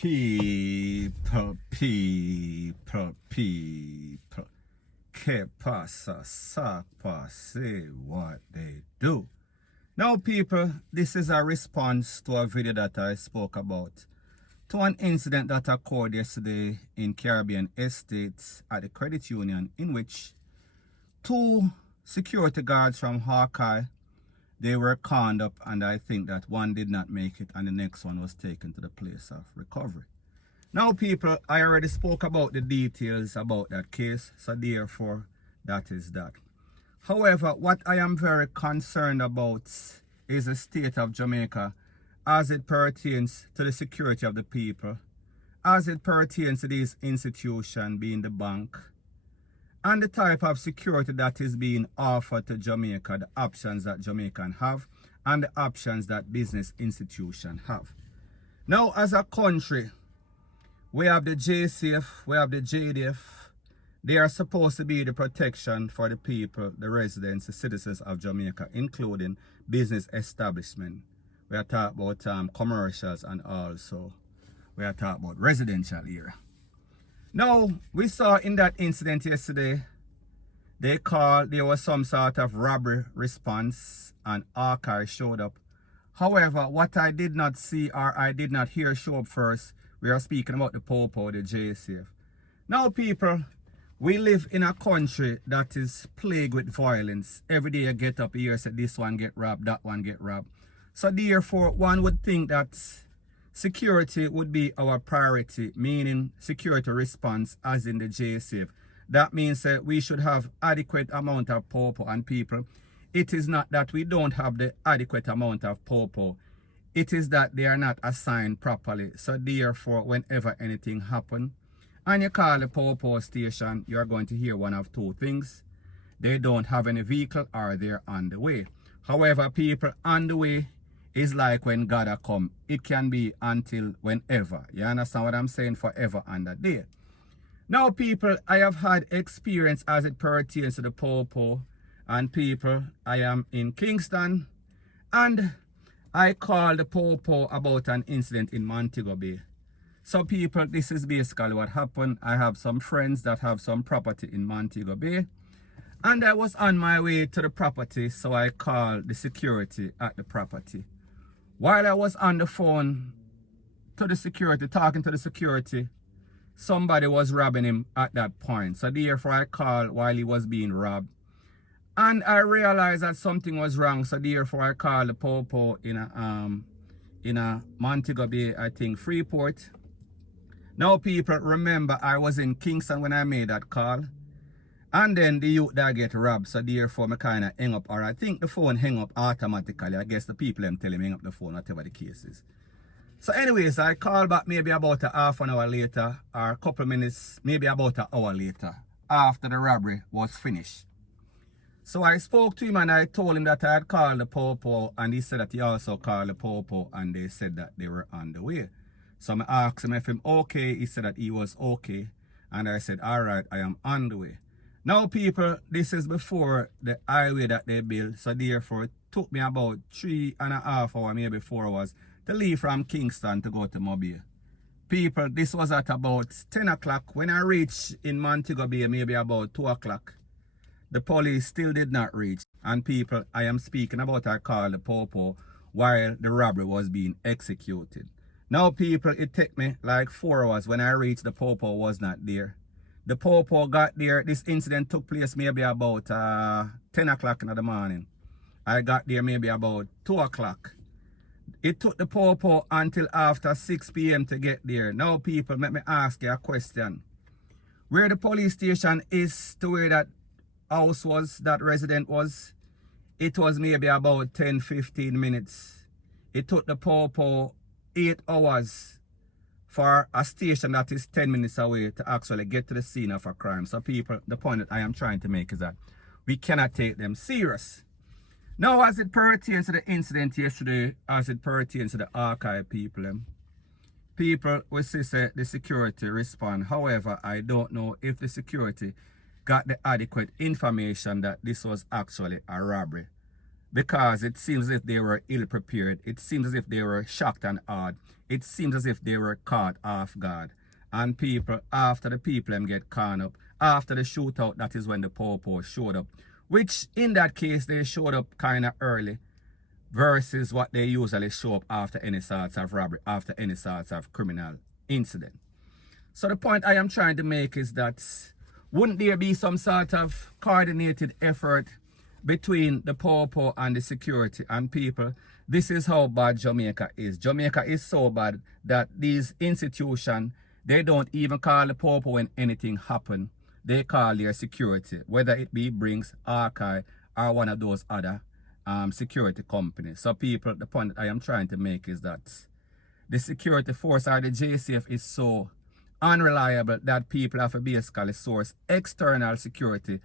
People. Que pasa, sapa, say what they do. Now, people, this is a response to a video that I spoke about, to an incident that occurred yesterday in Caribbean Estates at the credit union, in which two security guards from Hawkeye, they were conned up, and I think that one did not make it and the next one was taken to the place of recovery. Now, people, I already spoke about the details about that case, so therefore that is that. However, what I am very concerned about is the state of Jamaica as it pertains to the security of the people, as it pertains to this institution being the bank, and the type of security that is being offered to Jamaica, the options that Jamaican have, and the options that business institutions have. Now, as a country, we have the JCF, we have the JDF. They are supposed to be the protection for the people, the residents, the citizens of Jamaica, including business establishment. We are talking about commercials, and also we are talking about residential area. Now, we saw in that incident yesterday, there was some sort of robbery response and Hawkeye showed up. However, what I did not see or I did not hear show up first, we are speaking about the Popo, the JCF. Now, people, we live in a country that is plagued with violence. Every day you get up here, say this one get robbed, that one get robbed. So therefore, one would think that security would be our priority, meaning security response as in the JCF. That means that we should have adequate amount of Popo and people. It is not that we don't have the adequate amount of Popo. It is that they are not assigned properly. So therefore, whenever anything happens, and you call the Popo station, you are going to hear one of two things. They don't have any vehicle or they're on the way. However, people, on the way is like when God come. It can be until whenever. You understand what I'm saying? Forever and a day. Now, people, I have had experience as it pertains to the Popo. And people, I am in Kingston. And I called the Popo about an incident in Montego Bay. So people, this is basically what happened. I have some friends that have some property in Montego Bay. And I was on my way to the property, so I called the security at the property. While I was on the phone to the security, talking to the security, somebody was robbing him at that point. So therefore I called while he was being robbed. And I realized that something was wrong, so therefore I called the Popo in a Montego Bay, I think Freeport. Now, people, remember I was in Kingston when I made that call. And then the youth that get robbed, so therefore I kind of hang up, or I think the phone hang up automatically. I guess the people them tell him hang up the phone, whatever the case is. So anyways, I called back maybe about a half an hour later, or a couple of minutes, maybe about an hour later, after the robbery was finished. So I spoke to him and I told him that I had called the Popo, and he said that he also called the Popo, and they said that they were on the way. So I asked him if he's okay. He said that he was okay. And I said, all right, I am on the way. Now, people, this is before the highway that they built. So therefore, it took me about 3.5 hours, maybe 4 hours, to leave from Kingston to go to Mobile. People, this was at about 10 o'clock. When I reached in Montego Bay, maybe about 2 o'clock, the police still did not reach. And people, I am speaking about I called the Popo while the robbery was being executed. Now, people, it took me like 4 hours. When I reached, the Popo was not there. The Popo got there. This incident took place maybe about 10 o'clock in the morning. I got there maybe about 2 o'clock. It took the Popo until after 6 p.m. to get there. Now, people, let me ask you a question. Where the police station is to where that house was, that resident was, it was maybe about 10-15 minutes. It took the Popo 8 hours for a station that is 10 minutes away to actually get to the scene of a crime. So people, the point that I am trying to make is that we cannot take them serious. Now, as it pertains to the incident yesterday, as it pertains to the archive people, we say the security respond. However, I don't know if the security got the adequate information that this was actually a robbery. because it seems as if they were ill prepared. It seems as if they were shocked and awed. It seems as if they were caught off guard. And people, after the people them get caught up, after the shootout, that is when the Popo showed up. Which in that case, they showed up kind of early versus what they usually show up after any sorts of robbery, after any sorts of criminal incident. So the point I am trying to make is that wouldn't there be some sort of coordinated effort between the Popo and the security and people? This is how bad Jamaica is. Jamaica is so bad that these institutions, they don't even call the Popo when anything happen. They call their security, whether it be Brinks, Archive, or one of those other security companies. So people, the point that I am trying to make is that the security force or the JCF is so unreliable that people have to basically source external security.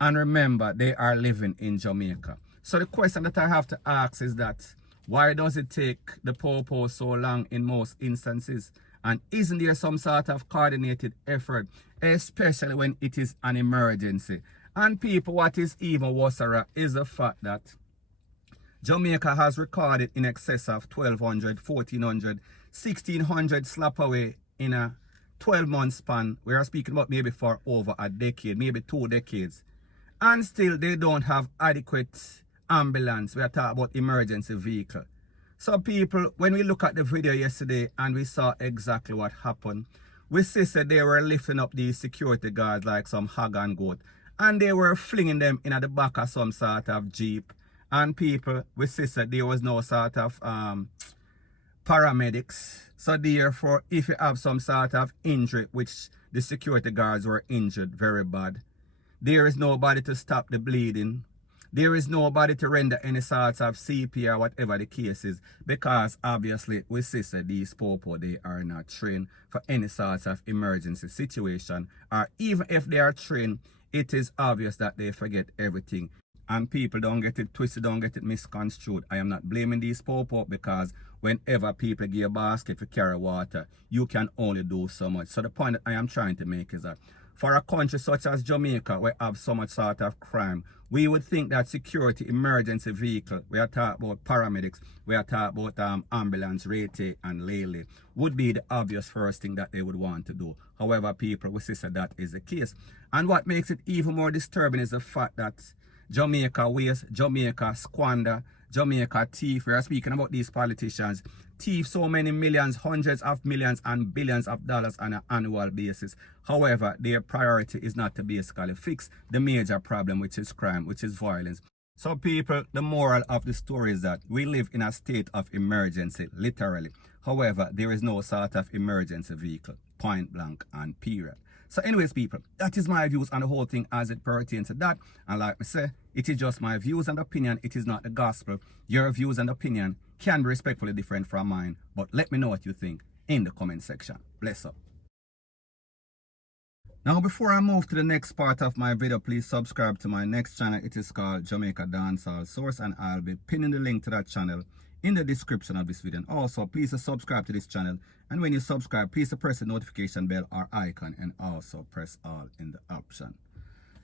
And remember, they are living in Jamaica. So the question that I have to ask is that why does it take the Popo so long in most instances? And isn't there some sort of coordinated effort, especially when it is an emergency? And people, what is even worse is the fact that Jamaica has recorded in excess of 1,200, 1,400, 1,600 slap away in a 12-month span. We are speaking about maybe for over a decade, maybe 2 decades. And still they don't have adequate ambulance. We are talking about emergency vehicle. So people, when we look at the video yesterday and we saw exactly what happened, we see that they were lifting up these security guards like some hog and goat, and they were flinging them in at the back of some sort of jeep. And people, we see that there was no sort of paramedics. So therefore, if you have some sort of injury, which the security guards were injured very bad, there is nobody to stop the bleeding. There is nobody to render any sorts of CPR, whatever the case is, because obviously we see that these Popo, they are not trained for any sorts of emergency situation, or even if they are trained, it is obvious that they forget everything. And people, don't get it twisted, don't get it misconstrued. I am not blaming these Popo, because whenever people give a basket for carry water, you can only do so much. So the point that I am trying to make is that for a country such as Jamaica, where have so much sort of crime, we would think that security, emergency vehicle, we are talking about paramedics, we are talking about ambulance, rate and lele, would be the obvious first thing that they would want to do. However, people, we see that is the case. And what makes it even more disturbing is the fact that Jamaica waste, Jamaica squander, Jamaica thief. We are speaking about these politicians. Thief so many millions, hundreds of millions and billions of dollars on an annual basis. However, their priority is not to basically fix the major problem, which is crime, which is violence. So people, the moral of the story is that we live in a state of emergency, literally. However, there is no sort of emergency vehicle, point blank and period. So anyways, people, that is my views on the whole thing as it pertains to that. And like I say, it is just my views and opinion. It is not the gospel. Your views and opinion can be respectfully different from mine. But let me know what you think in the comment section. Bless up. Now, before I move to the next part of my video, please subscribe to my next channel. It is called Jamaica Dancehall Source, and I'll be pinning the link to that channel in the description of this video. And also, please subscribe to this channel. And when you subscribe, please press the notification bell or icon, and also press all in the option.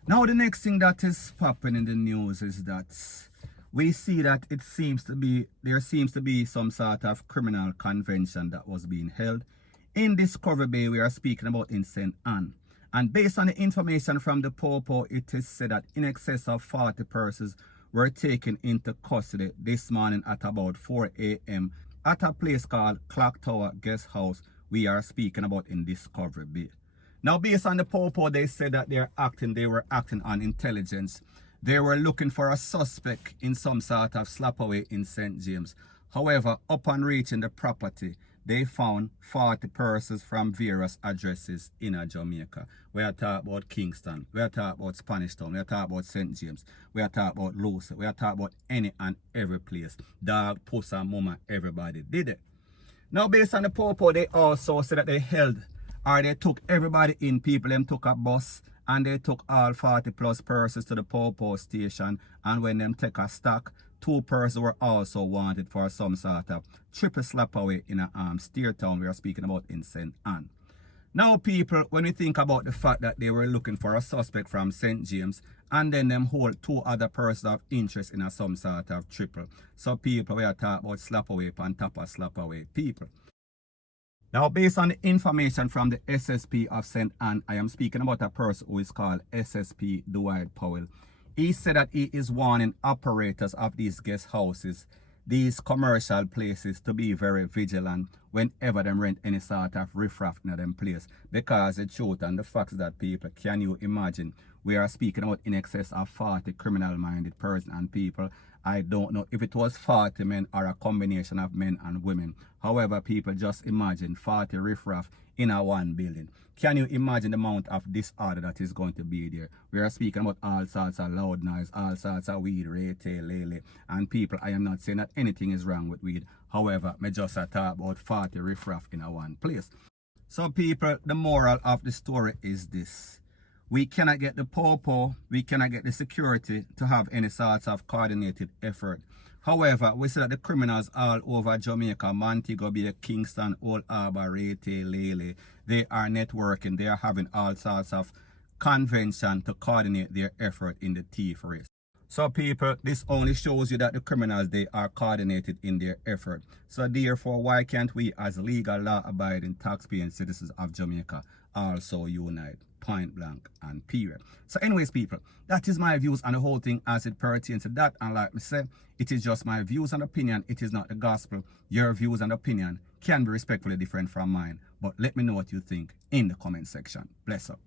Now, the next thing that is popping in the news is that we see that there seems to be some sort of criminal convention that was being held in Discovery Bay. We are speaking about in St. Ann. And based on the information from the Popo, it is said that in excess of 40 persons were taken into custody this morning at about 4 a.m. at a place called Clock Tower Guest House. We are speaking about in Discovery Bay. Now, based on the Popo, they said that they were acting on intelligence. They were looking for a suspect in some sort of slapaway in St. James. However, upon reaching the property, they found 40 persons from various addresses in Jamaica. We are talking about Kingston, we are talking about Spanish Town, we are talking about St. James, we are talking about Lucy, we are talking about any and every place. Dog, puss and mama, everybody did it. Now, based on the Popo, they also said that they took everybody in. People them took a bus and they took all 40 plus persons to the Popo station, and when them take a stock, 2 persons were also wanted for some sort of triple slap away in a Steer Town we are speaking about in St. Ann. Now, people, when we think about the fact that they were looking for a suspect from St. James, and then them hold 2 other persons of interest in some sort of triple. So, people, we are talking about slap away on top of slap away, people. Now, based on the information from the SSP of St. Anne, I am speaking about a person who is called SSP Dwight Powell. He said that he is warning operators of these guest houses, these commercial places, to be very vigilant whenever them rent any sort of riffraff in them place. Because the truth and the facts that, people, can you imagine, we are speaking about in excess of 40 criminal-minded persons and people. I don't know if it was 40 men or a combination of men and women. However, people, just imagine 40 riffraff in a one building. Can you imagine the amount of disorder that is going to be there? We are speaking about all sorts of loud noise, all sorts of weed, retail, lele. And people, I am not saying that anything is wrong with weed. However, I just talk about 40 riffraff in a one place. So, people, the moral of the story is this. We cannot get the popo, we cannot get the security to have any sorts of coordinated effort. However, we see that the criminals all over Jamaica, Montego Bay, Kingston, Old Harbour, Rete, Lele, they are networking, they are having all sorts of convention to coordinate their effort in the thief race. So, people, this only shows you that the criminals, they are coordinated in their effort. So therefore, why can't we as legal, law-abiding, tax-paying citizens of Jamaica also unite? Point blank and period. So anyways, people, that is my views on the whole thing as it pertains to that. And like I said, it is just my views and opinion. It is not the gospel. Your views and opinion can be respectfully different from mine. But let me know what you think in the comment section. Bless up.